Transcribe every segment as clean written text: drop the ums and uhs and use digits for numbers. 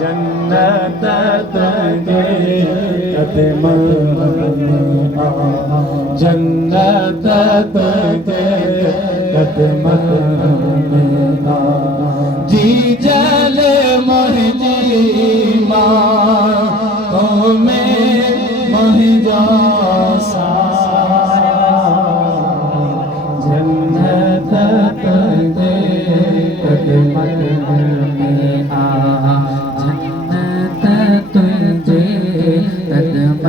जन्नत तुझे कदम में आ, जन्नत तुझे कदम में आ। जी जले मोहजी माँ में मोहजा सा, जन्नत तुझे कदम में आ, जन्नत तुझे कदम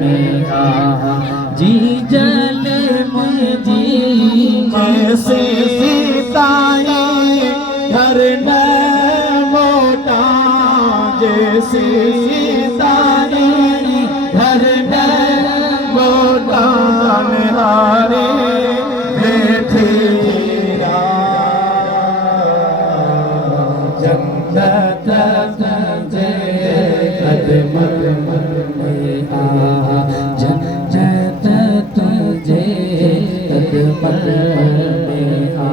में आ। जी जले मुझी कैसे सीताई घर न मोटा, जैसे सीताई घर न मोटा निहारे तेरा जन्नत तुझे कदम में आ, जन्नत तुझे कदम में आ।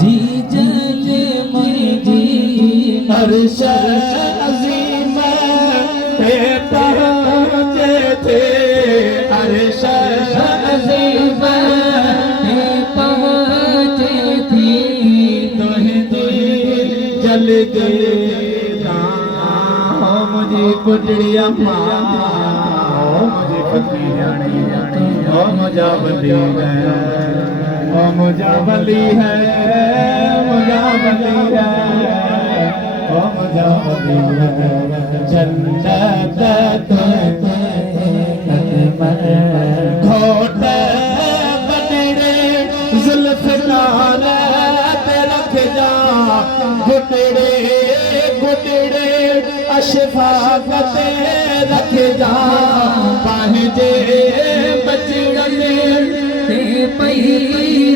जी जले मुझी अर्श अज़ीम पे पहुँचे थे, अर्श अज़ीम पे पहुँचे थी, तुहे दिल जल गया मुझे कुटड़िया माँ, मुझे पति जानी ओ मुझा बली है, ओ मुझा बली है, मुझा बली है, ओ मुझा बली है। जन्नत घोट बटरे जुल्फ़कार पे रख जा, घुटड़े घुटड़े अशफाकत रख जा, पांजे बचगन ते पई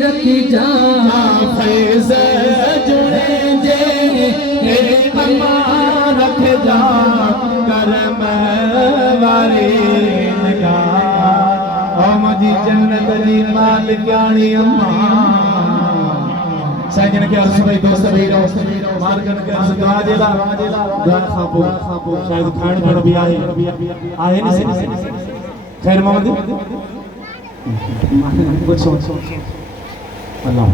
रख जा, फैज़ जुड़े जे अम्मा रख जा, करम वारे निगाह ओ मुझी जन्नत जी मालिकाणी अम्मा। साईं के अर्ज़ भाई दोस्त भीड़ो मार्गन के अर्ज़ दुआ जेला दुआ खापो शायद खाण पण भी आहे नहीं खैर मोहम्मद कुछ अल्लाह